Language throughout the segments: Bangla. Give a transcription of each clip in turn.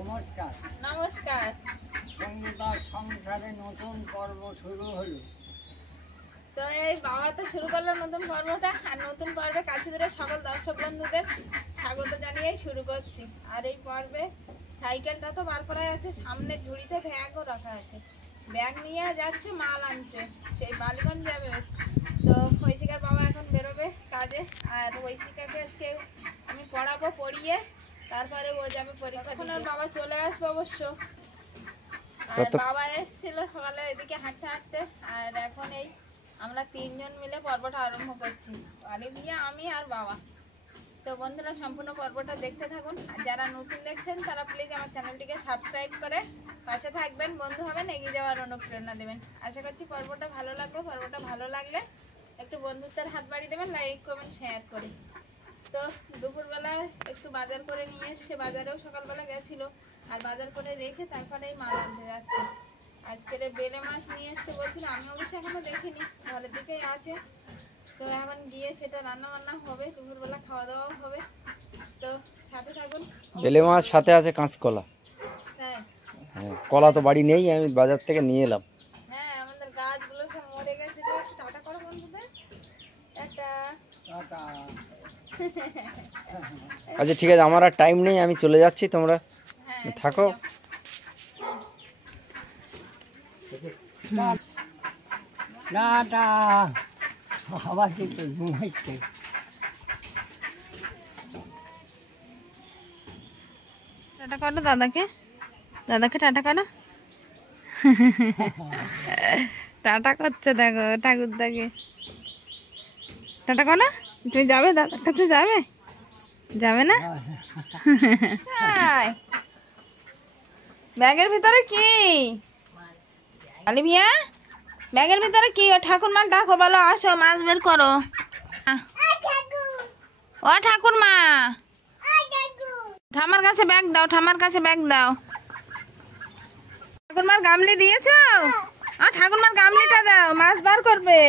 নমস্কার। নমস্কার। সঙ্গীতার সংসারে নতুন পর্ব শুরু হলো। তো এই বাবা তো শুরু করলো নতুন পর্বটা, আর নতুন পর্বে কাছে ধরে সকল দর্শক বন্ধুদের স্বাগত জানিয়েই শুরু করছি। আর এই পর্বে সাইকেলটা তো বার করা আছে, সামনে ঝুড়িতে ব্যাগও রাখা আছে। ব্যাগ নিয়ে যাচ্ছে মাল আনতে, সেই বালিগঞ্জ যাবে। তো ঐশিকার বাবা এখন বেরোবে কাজে, আর ঐশিকাকে আজকে আমি পড়াবো, পড়িয়ে তারপরে ও যাবে পরীক্ষা। এখন আর বাবা চলে আসবে অবশ্য। আর বাবা এসেছিল সকালে এদিকে হাঁটতে হাঁটতে, আর এখন এই আমরা তিনজন মিলে পর্বটা আরম্ভ করছি, অলিভিয়া, আমি আর বাবা। তো বন্ধুরা সম্পূর্ণ পর্বটা দেখতে থাকুন, আর যারা নতুন দেখছেন তারা প্লিজ আমার চ্যানেলটিকে সাবস্ক্রাইব করে পাশে থাকবেন, বন্ধু হবেন, এগিয়ে যাওয়ার অনুপ্রেরণা দেবেন। আশা করছি পর্বটা ভালো লাগবে। পর্বটা ভালো লাগলে একটু বন্ধুত্বের হাত বাড়িয়ে দেবেন, লাইক কমেন্ট শেয়ার করে। তো দুপুরবেলায় একটু বাজার করে নিয়ে এসছে, বাজারেও সকালবেলা গেছিলো, আর বাজার করে রেখে তারপরে মাল আনতে যাচ্ছে। আজকের বেলে মাছ নিয়ে এসছে বলছিল, আমি অবশ্যই এখনো দেখিনি, ঘরের দিকেই আছে। তো এখন গিয়ে সেটা রান্না বান্না হবে, দুপুরবেলা খাওয়া দাওয়াও হবে। তো সাথে থাকুন। বেলে মাছ সাথে আছে কাঁচকলা। হ্যাঁ হ্যাঁ, কলা তো বাড়ি নেই, আমি বাজার থেকে নিয়ে এলাম। হ্যাঁ, আমাদের গাছগুলো সব মরে গেছে। তো একটু টাটা করো বন্ধুদের, টাটা। টাটা। আচ্ছা ঠিক আছে, আমার আর টাইম নেই, আমি চলে যাচ্ছি, তোমরা হ্যাঁ থাকো। টাটা। আবার কিন্তু ঘুমাইছে। টাটা করো দাদাকে, দাদাকে টাটা করো। টাটা করছে দেখো ঠাকুরদাকে। টাটা করো। তুমি যাবে দাদার কাছে, যাবে? যাবে না? ব্যাগের ভিতরে কি অলিভিয়া? ব্যাগের ভিতরে কি? ও ঠাকুরমা ডাকো, বলো আসো মাছ বের করো। ও ঠাকুরমা, ঠামার কাছে ব্যাগ দাও, ঠামার কাছে ব্যাগ দাও। ঠাকুরমার গামলি দিয়েছো? ঠাকুরমার গামলিটা দাও, মাছ বার করবে।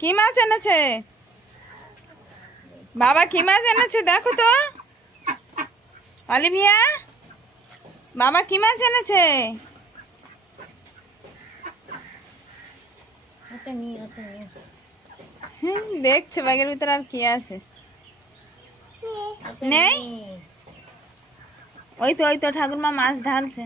কি মাছ এনেছে বাবা? কি মাছ এনেছে দেখো তো অলিভিয়া, বাবা কি মাছ এনেছে? দেখছে ব্যাগের ভিতরে আর কি আছে। নেই? ওই তো ঠাকুরমা মাছ ঢালছে।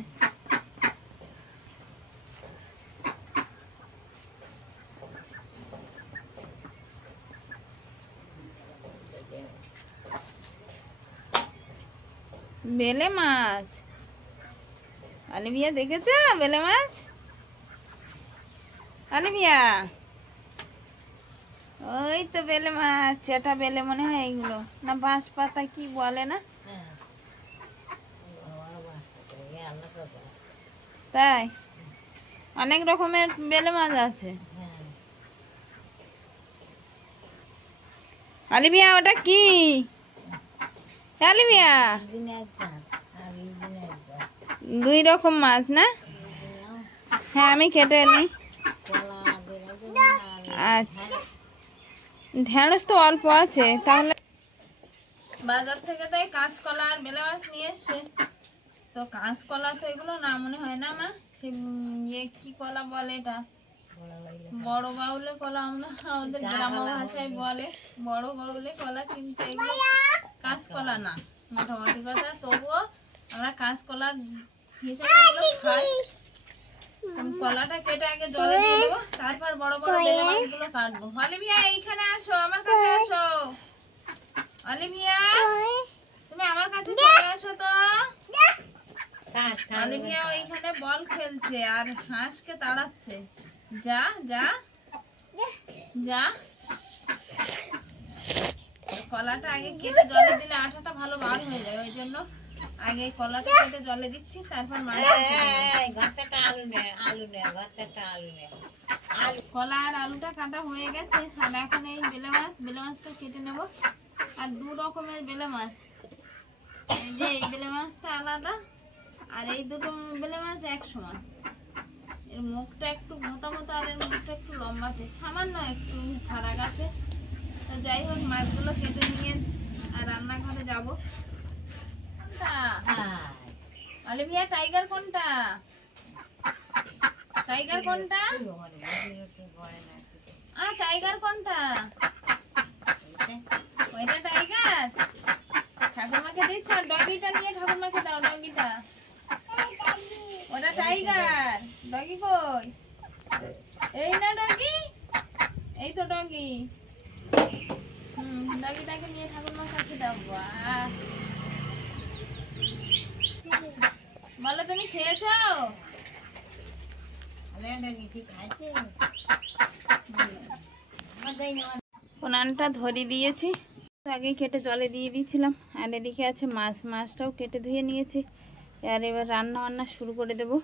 বেলে মাছ অলিভিয়া দেখেছো? বেলে মাছ অলিভিয়া, ওই তো বেলে মাছ। এটা বেলে মনে হয়, এইগুলো না বাঁশ পাতা কি বলে না, তাই অনেক রকমের বেলে মাছ আছে। অলিভিয়া ওটা কি অলিভিয়া? দুই রকম মাছ না? হ্যাঁ আমি কেটে নিই। আচ্ছা, ঢেঁড়স তো অল্প আছে তাহলে। বাজার থেকে তো এই কাঁচকলা আর বেলে মাছ নিয়ে এসছে। তো কাঁচকলা তো এগুলো না মনে হয় না মা, সে ইয়ে কি কলা বলে এটা, বড় বাউলে কলা, আমরা আমাদের গ্রাম্য ভাষায় বলে বড় বাউলে কলা, কিন্তু এগুলো কাঁচকলা না মোটামুটি কথা। তবুও আমরা কাঁচকলা হিসেবে এগুলো খাই। কলাটা কেটে আগে জলে দিয়ে দেবো, তারপর বড় বড় বেলে মাছগুলো কাটবো। অলিভিয়া এইখানে আসো, আমার কাছে আসো। অলিভিয়া তুমি আমার কাছে চলে আসো তো। অলিভিয়া ওইখানে বল খেলছে আর হাঁসকে তাড়াচ্ছে। যা যা যা। কলাটা আগে কেটে জলে দিলে আঠাটা ভালো বার হয়ে যায়, ওই জন্য আগে কলাটা কেটে জলে দিচ্ছি, তারপর কলা আর আলুটা কাটা হয়ে গেছে। আর এখন এই বেলে মাছটা কেটে নেব। আর দু রকমের বেলে মাছ, এই যে এই বেলে মাছটা আলাদা, আর এই দুটো বেলে মাছ এক সমান। এর মুখটা একটু মোটা মোটা আর এর মুখটা একটু লম্বাটে, সামান্য একটু ফারাক আছে। তো যাই হোক, মাছগুলো কেটে নিয়ে আর রান্নাঘরে যাব। কোনটা? অলিভিয়া টাইগার কোনটা? টাইগার কোনটা? টাইগার কোনটা? ওইটা টাইগার। ঠাকুরমাকে দিচ্ছ? ডগিটা নিয়ে ঠাকুরমাকে দাও। ডগিটা ওটা টাইগার। ডগি কই? এই না ডগি, এই তো ডগি। ডগিটাকে নিয়ে ঠাকুরমার কাছে দাও। বাহ, বলো তুমি খেয়েছো? উনানটা ধরে দিয়েছি, আগে কেটে জলে দিয়ে দিয়েছিলাম। আর এদিকে আছে মাছ, মাছটাও কেটে ধুয়ে নিয়েছি। আর এবার রান্না বান্না শুরু করে দেবো।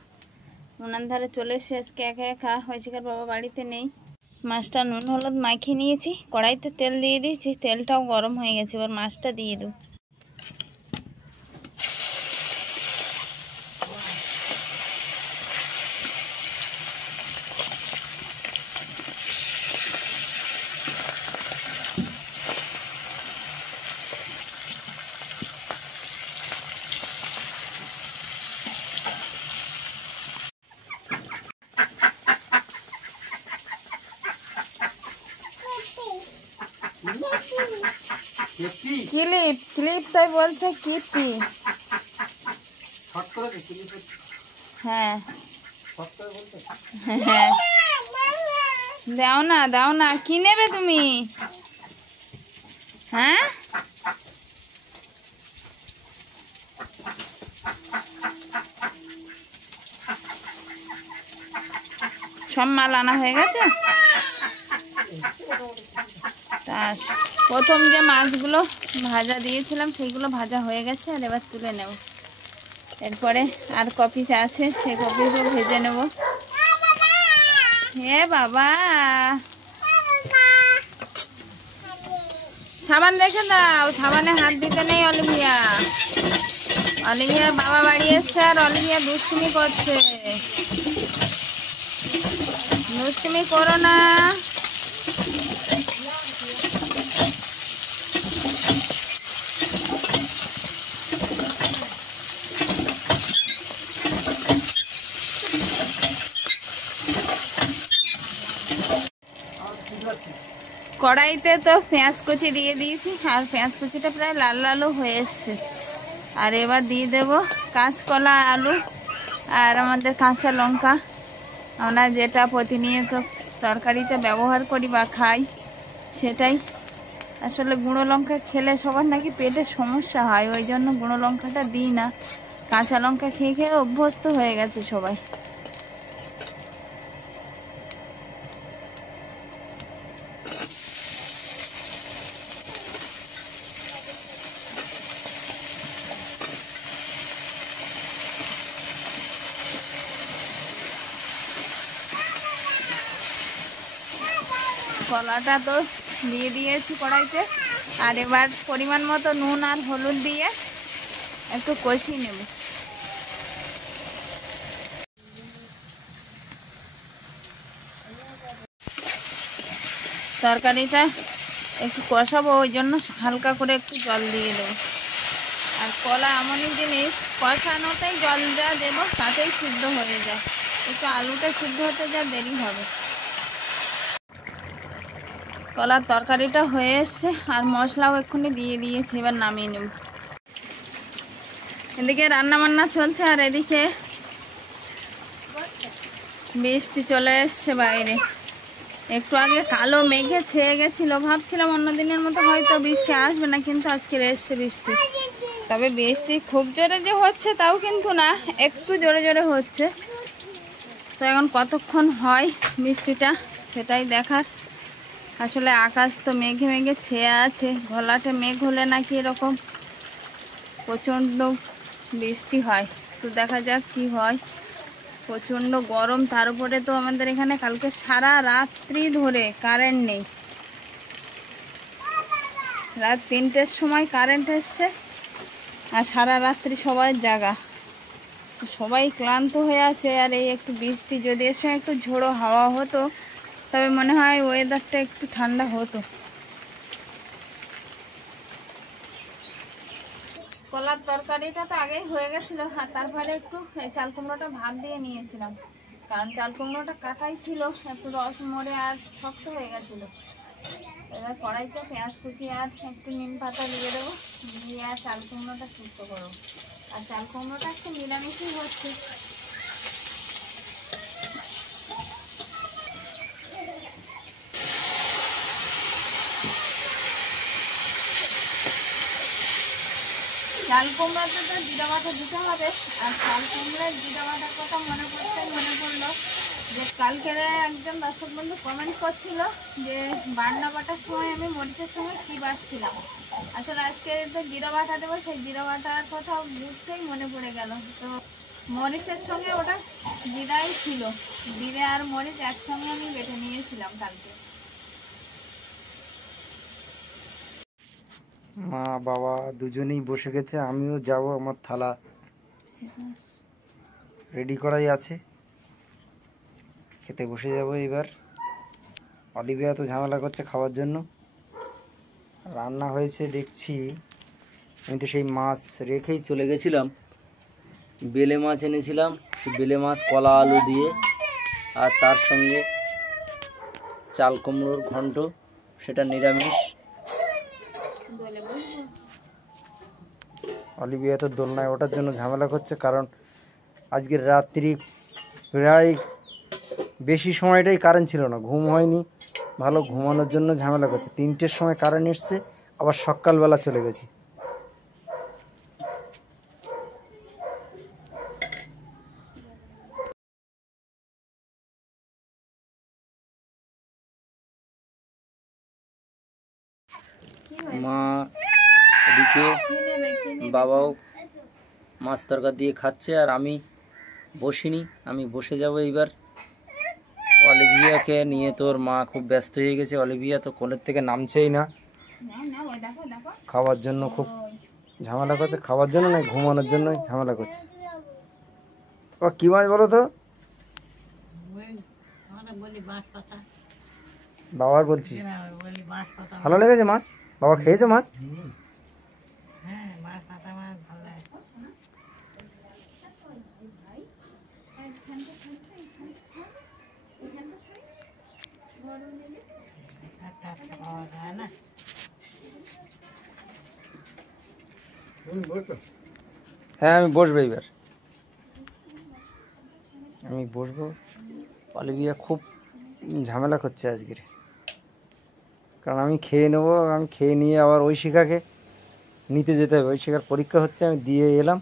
উনান ধারে চলে এসে আজকে একা একা, হয়েছিকার বাবা বাড়িতে নেই। মাছটা নুন হলুদ মাখিয়ে নিয়েছি, কড়াইতে তেল দিয়ে দিয়েছি, তেলটাও গরম হয়ে গেছে। এবার মাছটা দিয়ে দেবো। ক্লিপ ক্লিপ তাই বলছে কিপি। হ্যাঁ হ্যাঁ, দাও না দাও না, কি নেবে তুমি? হ্যাঁ, সব মাল আনা হয়ে গেছে। তা প্রথম যে মাছগুলো ভাজা দিয়েছিলাম সেইগুলো ভাজা হয়ে গেছে, আর এবার তুলে নেব। এরপরে আর কপিস আছে, সেই কপিসও ভেজে নেব। হে বাবা, সাবান রেখে দাও, সাবানে হাত দিতে নেই। অলিভিয়া, অলিভিয়ার বাবা বাড়ি এসছে আর অলিভিয়া দুষ্টুমি করছে। দুষ্টুমি করো না। কড়াইতে তো পেঁয়াজ কুচি দিয়ে দিয়েছি, আর পেঁয়াজ কুচিটা প্রায় লাল লালও হয়ে এসছে। আর এবার দিয়ে দেব কাঁচকলা, আলু আর আমাদের কাঁচা লঙ্কা। আমরা যেটা প্রতিনিয়ত তরকারিতে ব্যবহার করি বা খাই সেটাই। আসলে গুঁড়ো লঙ্কা খেলে সবার নাকি পেটে সমস্যা হয়, ওই জন্য গুঁড়ো লঙ্কাটা দিই না। কাঁচা লঙ্কা খেয়ে খেয়ে অভ্যস্ত হয়ে গেছে সবাই। কলাটা তো দিয়ে দিয়েছি কড়াইতে। আর এবার পরিমাণ মতো নুন আর হলুদ দিয়ে একটু কষিয়ে নেব। তরকারিটা একটু কষাবো, ওই জন্য হালকা করে একটু জল দিয়ে দেবো। আর কলা এমনই জিনিস, কষানোতেই জল যা দেবো তাতেই সিদ্ধ হয়ে যায়। একটু আলুটা সিদ্ধ হতে যা দেরি হবে। কলার তরকারিটা হয়ে এসছে, আর মশলাও এক্ষুনি দিয়ে দিয়েছি। এবার নামিয়ে নেব। এদিকে রান্না বান্না চলছে, আর এদিকে বৃষ্টি চলে এসছে বাইরে। একটু আগে কালো মেঘে ছেয়ে গেছিল, ভাবছিলাম অন্য দিনের মতো হয়তো বৃষ্টি আসবে না, কিন্তু আজকে এসছে বৃষ্টি। তবে বৃষ্টি খুব জোরে যে হচ্ছে তাও কিন্তু না, একটু জোরে জোরে হচ্ছে। তো এখন কতক্ষণ হয় বৃষ্টিটা সেটাই দেখার। আসলে আকাশ তো মেঘে মেঘে ছেয়ে আছে, ঘোলাটে মেঘ হলে নাকি এরকম প্রচণ্ড বৃষ্টি হয়। তো দেখা যাক কি হয়। প্রচণ্ড গরম, তার উপরে তো আমাদের এখানে কালকে সারা রাত্রি ধরে কারেন্ট নেই। রাত 3টের সময় কারেন্ট এসছে, আর সারা রাত্রি সবাই জাগা। সবাই ক্লান্ত হয়ে আছে। আর এই একটু বৃষ্টি যদি এর সঙ্গে একটু ঝোড়ো হাওয়া হতো, তবে মনে হয় ওয়েদারটা একটু ঠান্ডা হতো। কলা তরকারিটা তো আগেই হয়ে গেছিলো, আর তারপরে একটু এই চাল কুমড়োটা ভাপ দিয়ে নিয়েছিলাম, কারণ চাল কুমড়োটা কাটাই ছিল, একটু রস মরে আর শক্ত হয়ে গেছিলো। এবার কড়াইতে পেঁয়াজ কুচি আর একটু নিম পাতা দিয়ে দেবো, দিয়ে আর চাল কুমড়োটা সিদ্ধ করবো। আর চাল কুমড়োটা একটু নিরামিষই হচ্ছে। চাল কুমড়াতে তো জিরা বাটা দিতে হবে, আর চাল কুমড়ার জিরা বাটার কথা মনে পড়লো যে কালকে একজন দর্শক বন্ধু কমেন্ট করছিল যে বান্না বাটার সময় আমি মরিচের সঙ্গে কী বাটছিলাম। আসলে আজকে তো জিরা বাটা দেবো, সেই জিরা বাটার কথা বুঝতেই মনে পড়ে গেল। তো মরিচের সঙ্গে ওটা জিরাই ছিল, জিরে আর মরিচ একসঙ্গে আমি বেটে নিয়েছিলাম কালকে। মা বাবা দুজনেই বসে গেছে, আমিও যাব, আমার থালা রেডি করাই আছে, খেতে বসে যাব এবার। অলিভিয়া তো ঝামেলা করছে খাওয়ার জন্য। রান্না হয়েছে দেখছি, আমি তো সেই মাছ রেখেই চলে গেছিলাম। বেলে মাছ এনেছিলাম, বেলে মাছ কলা আলু দিয়ে, আর তার সঙ্গে চাল কুমড়োর ঘন্ট, সেটা নিরামিষ। অলিভিয়া তো দোলনায় ওঠার জন্য ঝামেলা করছে, কারণ আজকের রাত্রি প্রায় বেশি সময়টাই কারেন্ট ছিল না, ঘুম হয়নি ভালো, ঘুমানোর জন্য ঝামেলা করছে। 3টের সময় কারেন্ট এসছে, আবার সকালবেলা চলে গেছে। মা এদিকে, বাবাও মাছ তরকারি দিয়ে খাচ্ছে, আর আমি বসিনি, আমি বসে যাব এইবার। অলিভিয়াকে নিয়ে তোর মা খুব ব্যস্ত হয়ে গেছে, অলিভিয়া তো কোলের থেকে নামছেই না, খাওয়ার জন্য খুব ঝামেলা করছে, খাওয়ার জন্য না, ঘুমানোর জন্য ঝামেলা করছে। ও কি মাছ বলো তো? বাবার বলছি, ভালো লেগেছে মাছ? বাবা খেয়েছে মাছ? হ্যাঁ আমি বসবো এবার, আমি বসবো। অলিভিয়া খুব ঝামেলা করছে আজকের, কারণ আমি খেয়ে নেবো, আমি খেয়ে নিয়ে আবার ঐশিকাকে নিতে যেতে হবে, ঐশিকার পরীক্ষা হচ্ছে, আমি দিয়ে এলাম।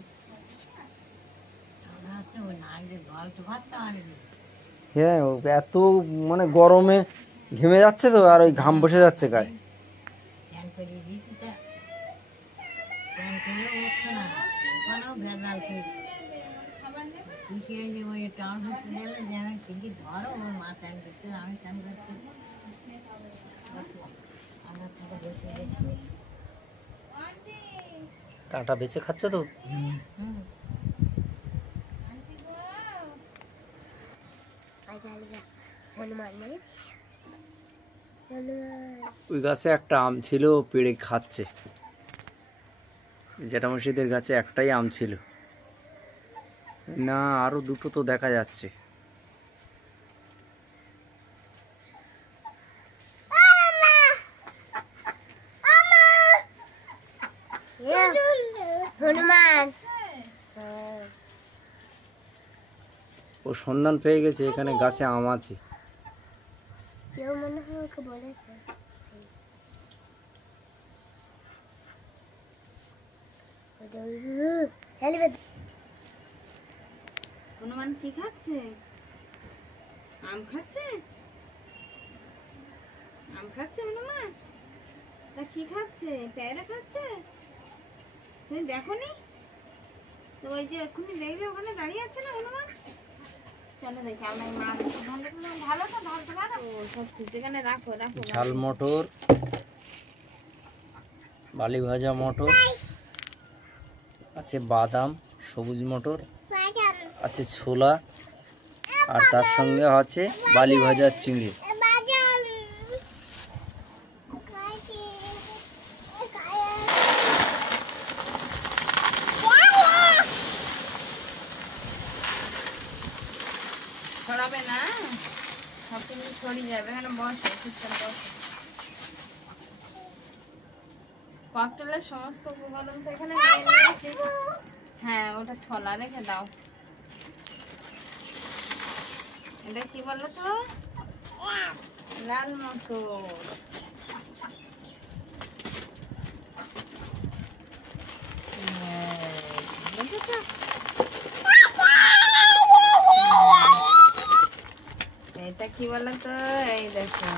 হ্যাঁ এত মানে গরমে ঘেমে যাচ্ছে তো, আর ওই ঘাম বসে যাচ্ছে গায়ে। কাঁটা বেছে খাচ্ছ তো? ওই গাছে একটা আম ছিল, পেড়ে খাচ্ছে। জ্যাঠামশাইদের গাছে একটাই আম ছিল না, আরো দুটো তো দেখা যাচ্ছে। ও সন্ধান পেয়ে গেছে, এখানে গাছে আম আছে। কেউ মনে হয় ওকে বলেছে। হনুমান কি খাচ্ছে? আম খাচ্ছে? আম খাচ্ছে হনুমান? তা কি খাচ্ছে? পেয়ারা খাচ্ছে? তুমি দেখোনি? তো ওই যে এক্ষুনি দেখলে ওখানে দাঁড়িয়ে আছে না হনুমান? চলো দেখি আমার মা ভালো তো ধরতে পারো? ও সব সেখানে রাখো রাখো। ঝাল মটর, বালি ভাজা মটর আছে, বাদাম, সবুজ মটর আছে, ছোলা, আর তার সঙ্গে আছে বালি ভাজা চিংড়ি। ছড়াবে না, সব কিছু ছড়িয়ে যাবে। এখানে বসে চুপচাপ বসে। ককটেলের সমস্ত উপকরণ তো এখানে নিয়ে নিয়েছি। হ্যাঁ, ওটা ছলা রেখে দাও। এটা কি বলো তো? লাল মটর। দেখেছো? এটা কি বলো তো? এই দেখো,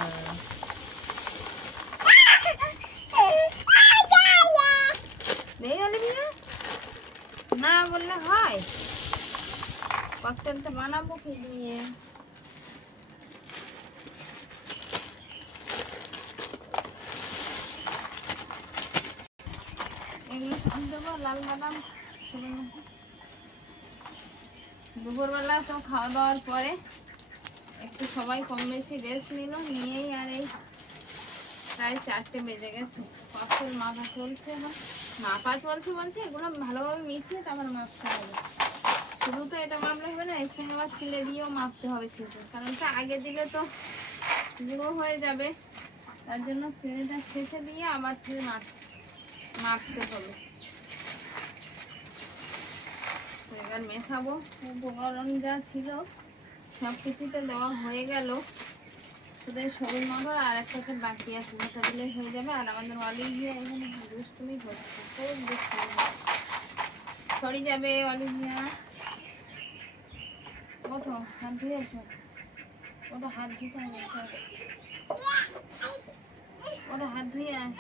না বললে হয়? ককটেলটা বানাবো কি দিয়ে? এগুলো সব দেবো, লাল বাদাম। দুপুরবেলা তো খাওয়া দাওয়ার পরে একটু সবাই কম বেশি রেস্ট নিল, নিয়েই আর এই প্রায় 4টে বেজে গেছে। ককটেল মাপা চলছে। এখন মাপা চলছে বলছে, এগুলো ভালোভাবে মিশিয়ে তারপর মাপতে হবে। শুধু তো এটা মাপলে হবে না, এর সঙ্গে আবার চিলে দিয়েও মাপতে হবে শেষে, কারণ এটা আগে দিলে তো গুঁড়ো হয়ে যাবে। তার জন্য চিনিটা শেষে দিয়ে আবার ফিরে মাপতে হবে। তো এবার মেশাবো। উপকরণ যা ছিল সব কিছুতে দেওয়া হয়ে গেল, শুধু সবুজ মটর আর একটাতে বাকি আছে, ওটা দিলে হয়ে যাবে। আর আমাদের অলিভিয়া এখানে দুষ্টুমি করছে, খুব দুষ্টুমি করছে। সরি যাবে অলিভিয়া। ওঠো, হাত ধুয়েছো? ওটা হাত ধুতে হবে, ওটা হাত ধুয়ে আয়।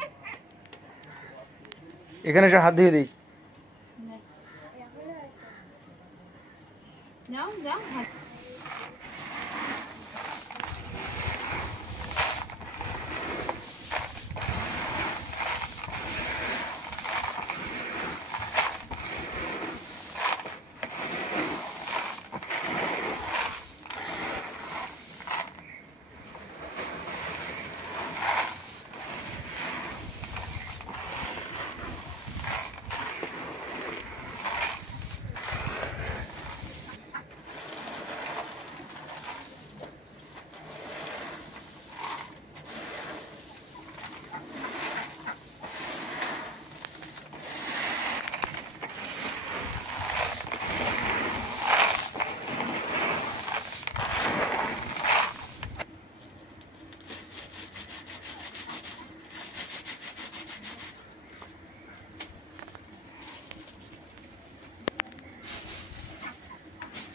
এখানে এসে হাত ধুয়ে দিই। যাও যাও হাত।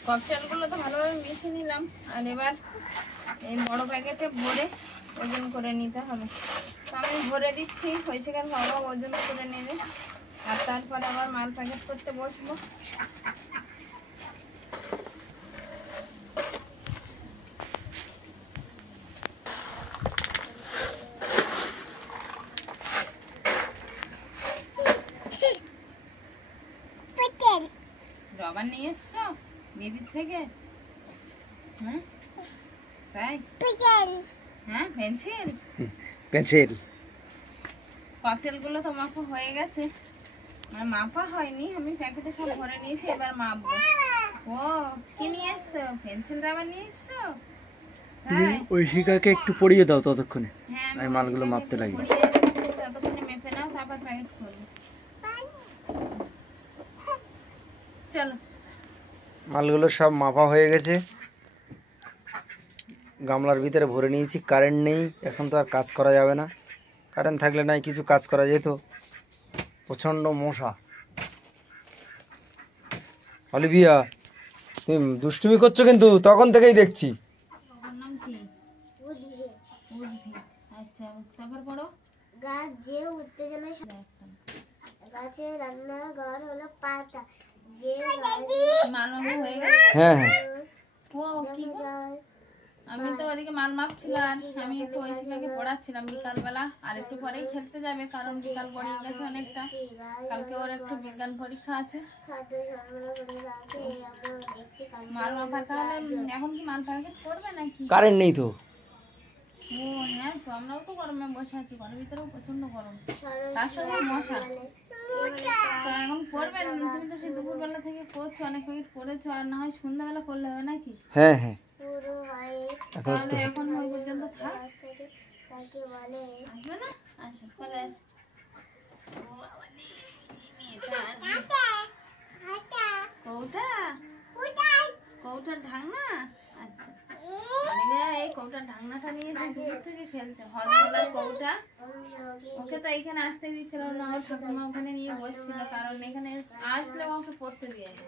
ককটেলগুলো তো ভালোভাবে মিশিয়ে নিলাম। আর এবার এই বড় প্যাকেটে ভরে ওজন করে নিতে হবে। তো আমি ভরে দিচ্ছি, হয়েছে কেন বাবা ওজন করে নেবে। আর তারপরে আবার মাল প্যাকেট করতে বসবো। রবার নিয়ে এসছো দিদির থেকে? হ্যাঁ তাই? হ্যাঁ, পেন্সিল। পেন্সিল। ককটেলগুলো তো মাপা হয়ে গেছে, মানে মাপা হয়নি, আমি প্যাকেটে সব ভরে নিয়েছি। এবার মাপবো। ও কি নিয়ে এসছো? পেন্সিল রাবার নিয়ে এসছো? তুমি তাই? ঐশিকাকে একটু পড়িয়ে দাও ততক্ষণে, হ্যাঁ, আমি মালগুলো ওইখানে মাপতে একটু লাগি। পরিয়ে দিচ্ছি, ততক্ষণে মেপে নাও, তারপর প্যাকেট করবো। চলো। মালগুলো সব মাপা হয়ে গেছে, গামলার ভিতরে ভরে নিয়েছি। কারেন্ট নেই, এখন তো আর কাজ করা যাবে না। কারেন্ট থাকলে নাই কিছু কাজ করা যেত। প্রচণ্ড মশা। অলিভিয়া, তুমি দুষ্টুমি করছো কিন্তু তখন থেকেই দেখছি। ওর নাম কি? উদ্ভিদ। আচ্ছা, তারপর পড়ো। গাছ যে উত্তেজনায় গাছে রান্নাঘর হলো পাতা যে মাল মাপা হয়ে গেছে? হ্যাঁ হ্যাঁ। ও কি গো? আমি তো ওদিকে মাল মাপছিলাম, আর আমি একটু ঐশিকাকে পড়াচ্ছিলাম বিকালবেলা। আর একটু পরেই খেলতে যাবে, কারণ বিকাল গড়িয়ে গেছে অনেকটা। কালকে ওর একটু বিজ্ঞান পরীক্ষা আছে। খাদ্য সরবরাহ করে রাখে এমন একটি মাল মাপা তাহলে এখন কি মাল প্যাকেট করবে নাকি? কারেন্ট নেই তো। ও হ্যাঁ, তো আমরাও তো গরমে বসে আছি, ঘরের ভিতরেও প্রচন্ড গরম, তার সঙ্গে মশা। তো এখন করবে না? তুমি তো সেই দুপুরবেলা থেকে করছো, অনেক প্যাকেট করেছো, আর না হয় সন্ধ্যাবেলা করলে হবে নাকি? হ্যাঁ হ্যাঁ। শুরু হয় এখন তাহলে এখন ওই পর্যন্ত থাক। আজ থেকে তাকে বলে আসবে না? আসো, চলে আসো। ও বাবারে, এই মেয়েটা আসবে। কৌটা? কৌটার ঢাকনা? আচ্ছা। অনিমা এই কৌটার ঢাকনাটা নিয়ে এসে দূর থেকে খেলছে। হজমলার কৌটা। ওকে তো এইখানে আসতে দিচ্ছিল না, ওর ঠাকুমা ওখানে নিয়ে বসছিল, কারণ এখানে আসলে ওকে পড়তে দিয়ে না।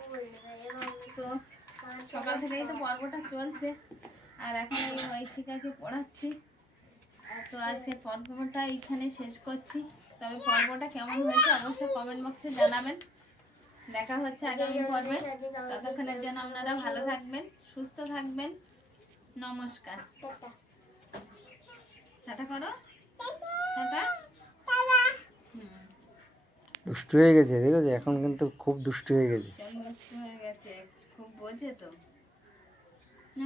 তো সকাল থেকেই তো পর্বটা চলছে, আর এখন এই ঐশিকাকে পড়াচ্ছি। তো আজকে পর্বটা এইখানে শেষ করছি। তবে পর্বটা কেমন হয়েছে অবশ্যই কমেন্ট বক্সে জানাবেন। দেখা হচ্ছে আগামী পর্বে। ততক্ষণের জন্য আপনারা ভালো থাকবেন, সুস্থ থাকবেন। নমস্কার। টাটা করো, টাটা। দুষ্টু হয়ে গেছে, দেখেছো? এখন কিন্তু খুব দুষ্টু হয়ে গেছে। হয়ে গেছে, খুব বোঝে তো না।